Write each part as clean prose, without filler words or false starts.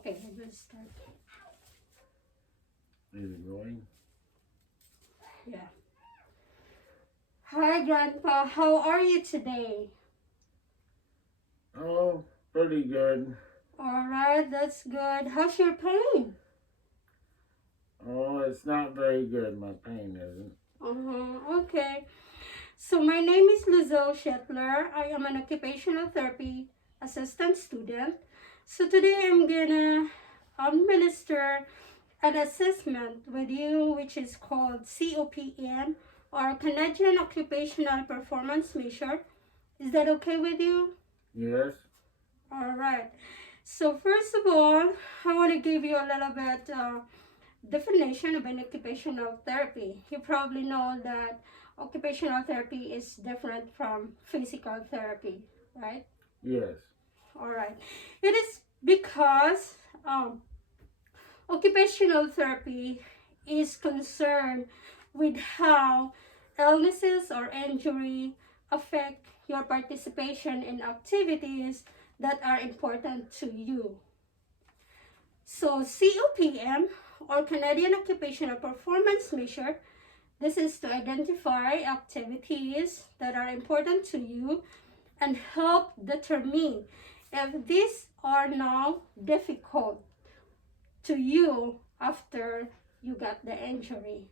Okay, we'll start. Is it going? Yeah. Hi, Grandpa. How are you today? Oh, pretty good. All right, that's good. How's your pain? Oh, it's not very good. My pain isn't. Okay. So my name is Lizelle Shetler. I am an occupational therapy assistant student. So today I'm gonna administer an assessment with you, which is called COPM, or Canadian Occupational Performance Measure. Is that okay with you? Yes? All right. So first of all, I want to give you a little bit definition of an occupational therapy. You probably know that occupational therapy is different from physical therapy, right? Yes. All right. It is because occupational therapy is concerned with how illnesses or injury affect your participation in activities that are important to you. So COPM, or Canadian Occupational Performance Measure, this is to identify activities that are important to you and help determine if these are now difficult to you after you got the injury.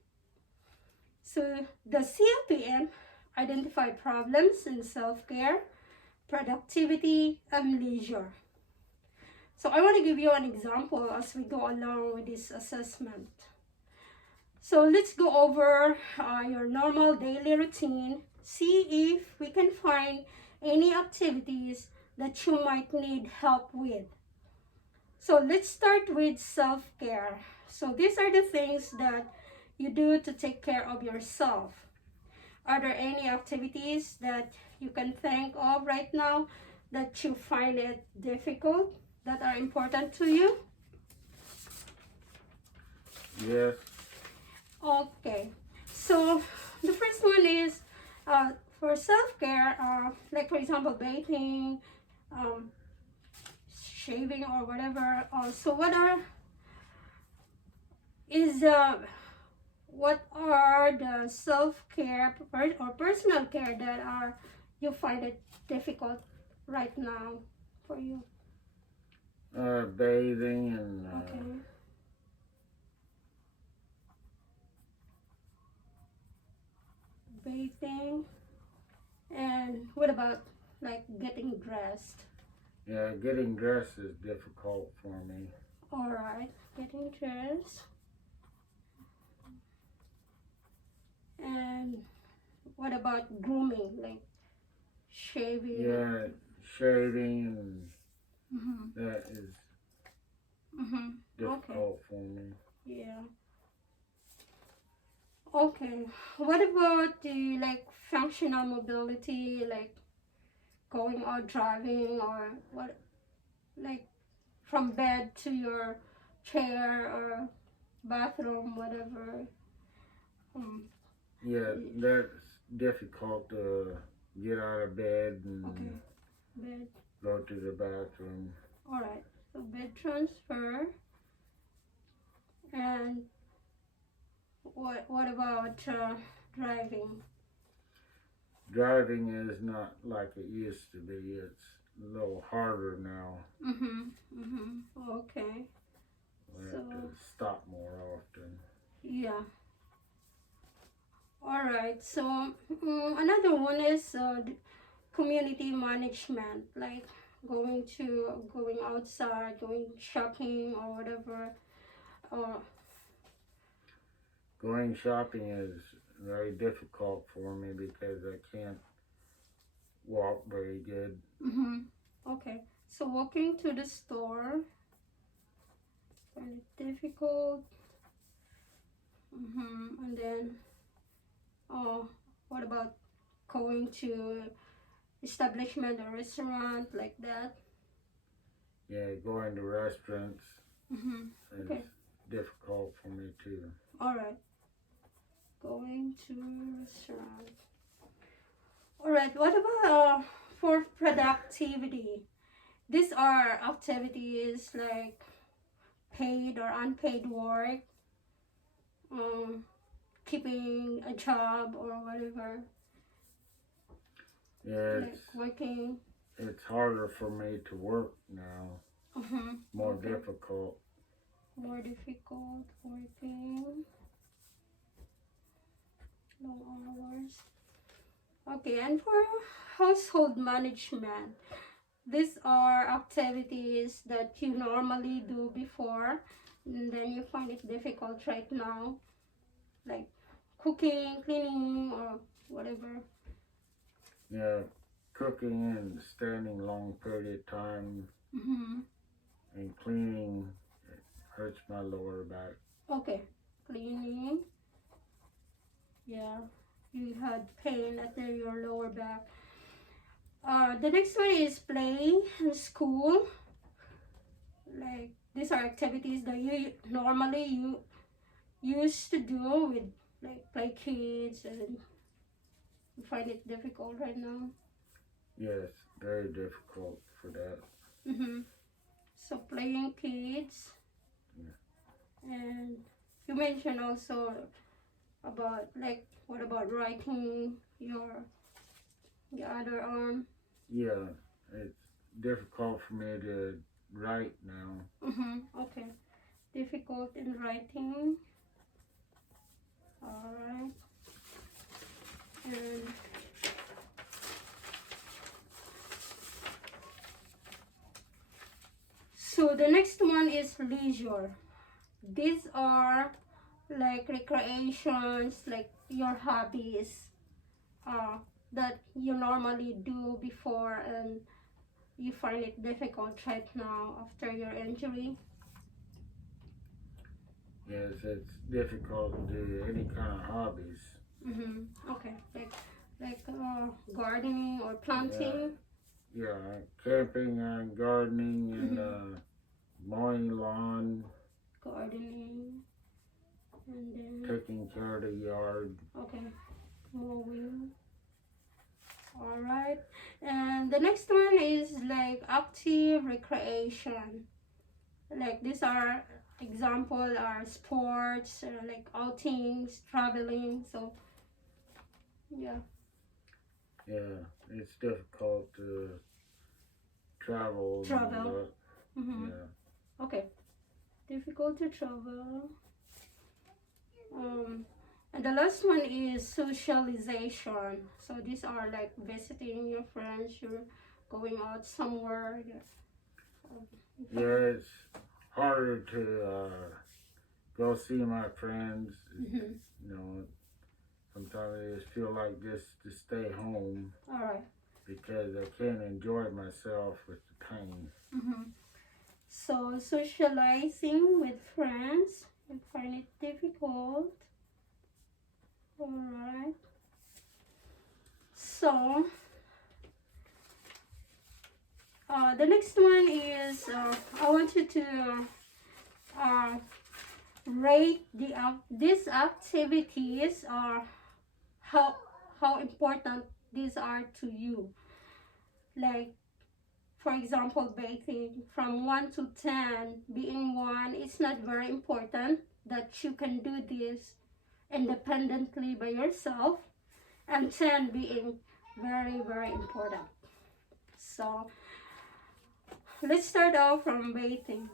So the COPM identify problems in self-care, productivity, and leisure. So I want to give you an example as we go along with this assessment. So let's go over your normal daily routine. See if we can find any activities that you might need help with. So let's start with self-care. So these are the things that you do to take care of yourself. Are there any activities that you can think of right now that you find it difficult, that are important to you? Yes. Okay, so the first one is for self-care, like for example bathing, um, shaving or whatever. So what are the self-care or personal care that are you find it difficult right now for you? Bathing and Okay. Bathing, and what about like getting dressed? yeah, getting dressed is difficult for me. All right, getting dressed. And what about grooming, like shaving? Yeah, shaving and Mm-hmm. that is Mm-hmm. Okay. difficult for me. Yeah. Okay. What about the like functional mobility, like going out driving or what, like from bed to your chair or bathroom, whatever? Um, Yeah, that's difficult to get out of bed okay. and Bed. go to the bathroom. All right. So bed transfer. And what about driving? Driving is not like it used to be. It's a little harder now. Mm-hmm. Mm-hmm. Okay. We So have to stop more often. yeah. All right. So another one is community management, like going outside, going shopping or whatever. Or Going shopping is very difficult for me because I can't walk very good. mm-hmm. Okay. So walking to the store, kind of difficult. Mm-hmm. And then oh, what about going to establishment or restaurant like that? Yeah, going to restaurants Mm-hmm. is Okay. difficult for me too. All right. Going to restaurant. All right. What about for productivity? These are activities like paid or unpaid work, um, keeping a job or whatever, Yeah, like working. it's harder for me to work now. More Okay. difficult. More difficult working, long hours. Okay, and for household management, these are activities that you normally do before, and then you find it difficult right now, like cooking, cleaning, or whatever. Yeah, cooking and standing long period of time Mm-hmm. and cleaning hurts my lower back. Okay, cleaning. Yeah, you had pain at your lower back. The next one is play in school. Like these are activities that you used to do with like play kids, and you find it difficult right now. Yes, very difficult for that. Mm-hmm. So playing kids, and you mentioned also about like what about writing your other arm? Yeah, it's difficult for me to write now. Mm-hmm. Okay, difficult in writing. All right, and so the next one is leisure. These are like recreations, like your hobbies, uh, that you normally do before and you find it difficult right now after your injury. Yes, it's difficult to do any kind of hobbies. Mm-hmm. Okay, like gardening or planting. Yeah, camping and gardening and Mm-hmm. mowing lawn, Gardening, and then taking care of the yard. okay, mowing. All right, and the next one is like active recreation. Like these are example are sports, like outings, traveling. So yeah, Yeah, it's difficult to travel and travel. look. Mm-hmm. Yeah, Okay, difficult to travel. Um, and the last one is socialization. So these are like visiting your friends. You're going out somewhere. yeah, it's harder to go see my friends. Mm-hmm. You know, sometimes I just feel like just to stay home All right. because I can't enjoy myself with the pain. Mm-hmm. So socializing with friends, you find it difficult. All right. So the next one is I want you to uh, rate these activities or how how important these are to you. Like for example, baking from 1 to 10, being 1 it's not very important that you can do this independently by yourself, and 10 being very very important. So let's start off from baking.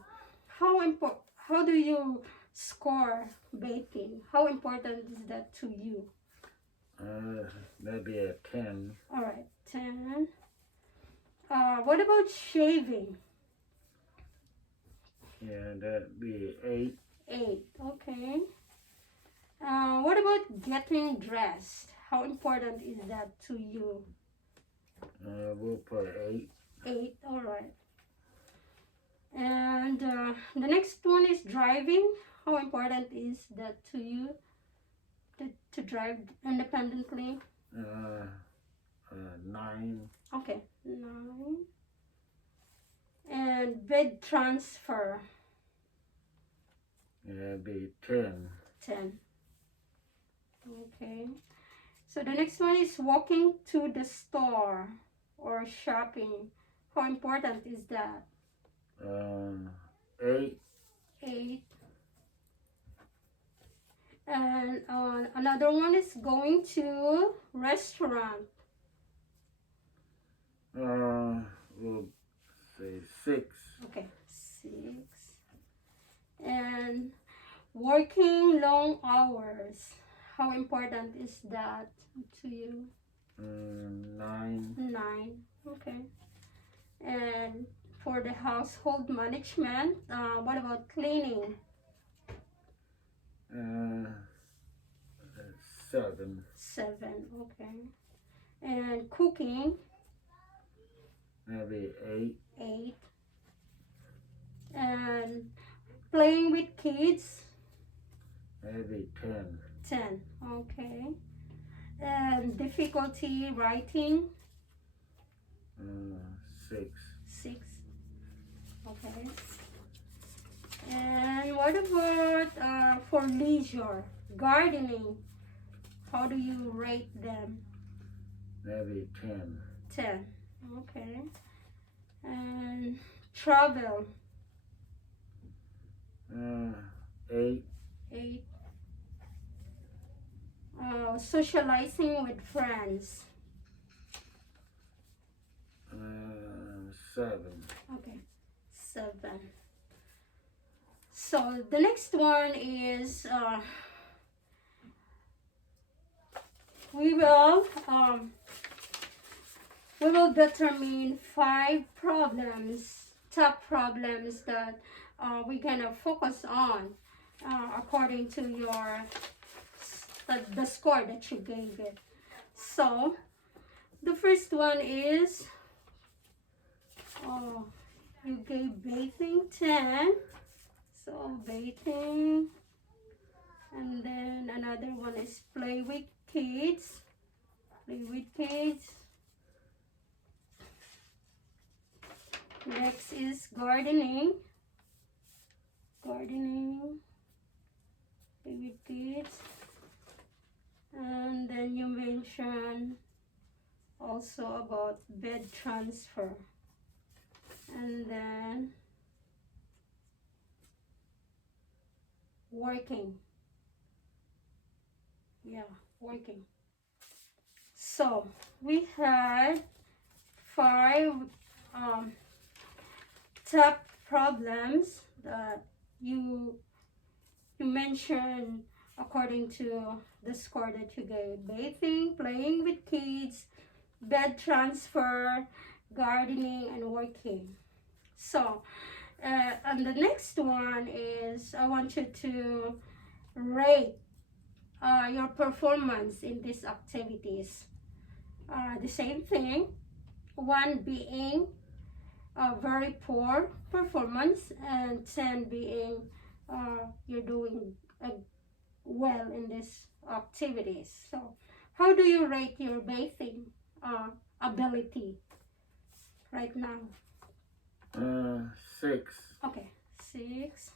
How do you score baking? How important is that to you? Maybe a 10. All right, 10. What about shaving? Yeah, that'd be 8. 8. Okay. What about getting dressed? How important is that to you? We'll put 8. 8. All right. And the next one is driving. How important is that to you to drive independently? Uh, 9. Okay, 9. And bed transfer, Yeah, it'd be 10. 10. Okay. So the next one is walking to the store or shopping. How important is that? 8. 8. And another one is going to restaurant. We'll say 6. Okay, 6. And working long hours. How important is that to you? 9. 9. Okay. And for the household management, what about cleaning? 7. 7. Okay. And cooking? Maybe 8. 8. And playing with kids? Maybe 10. 10. Okay. And difficulty writing? 6. 6. Okay. And what about for leisure? Gardening? How do you rate them? Maybe 10. 10. Okay. And travel? 8. 8. Socializing with friends? 7. Okay, 7. So the next one is we will determine 5 problems, top problems that we're gonna focus on according to your the score that you gave it. So the first one is you gave bathing 10. So bathing, and then another one is play with kids. Play with kids. Next is gardening. Gardening. Play with kids. And then you mentioned also about bed transfer. And then working. Yeah, working. So we had 5 top problems that you mentioned according to the score that you gave: bathing, playing with kids, bed transfer, gardening, and working. So and the next one is I want you to rate your performance in these activities. The same thing, 1 being very poor performance, and 10 being you're doing well in these activities. So how do you rate your bathing ability right now? 6. Okay, 6.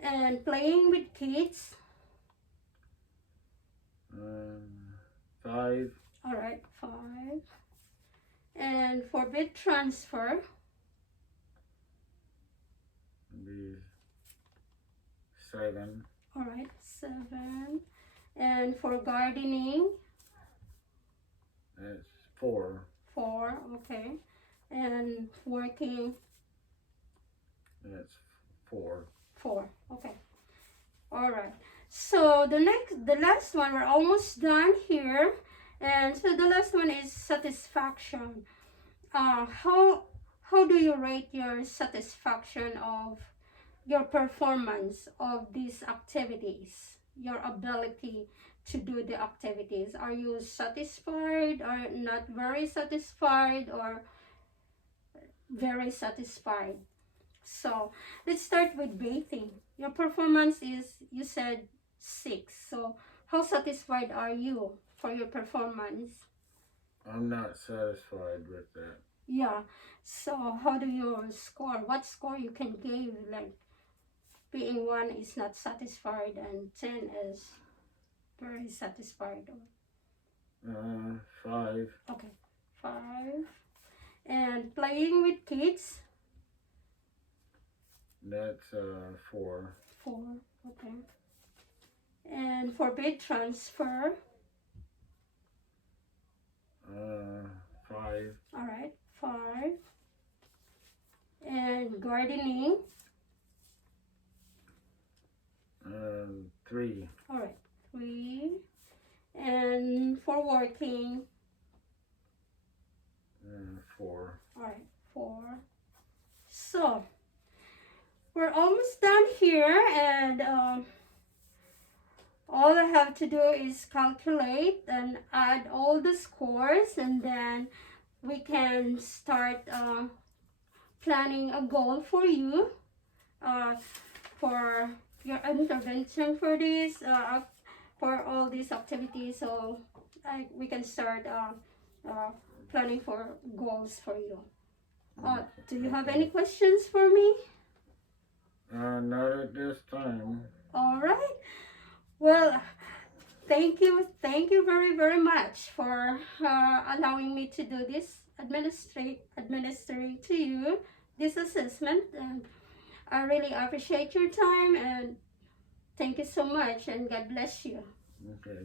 And playing with kids? 5. All right, 5. And for bed transfer? Maybe 7. All right, 7. And for gardening? That's 4. 4, okay. And working? That's 4. 4, okay. All right. So the last one, we're almost done here. And so the last one is satisfaction. How do you rate your satisfaction of your performance of these activities, your ability to do the activities? Are you satisfied, or not very satisfied, or very satisfied? So let's start with bathing. Your performance is, you said, 6. So how satisfied are you for your performance? I'm not satisfied with that. Yeah. So how do you score? What score you can give? Like being 1 is not satisfied and 10 is very satisfied. 5. Okay, 5. And playing with kids? That's 4. 4. Okay. And for bid transfer, 5. all right, 5. And gardening, 3. all right, 3. And for working, 4. all right, 4. So we're almost done here, and all I have to do is calculate and add all the scores, and then we can start planning a goal for you for your intervention for this for all these activities. So we can start planning for goals for you. Do you have any questions for me? Not at this time. All right. Well, thank you very, very much for allowing me to do this, administering to you this assessment. And I really appreciate your time, and thank you so much, and God bless you. Okay.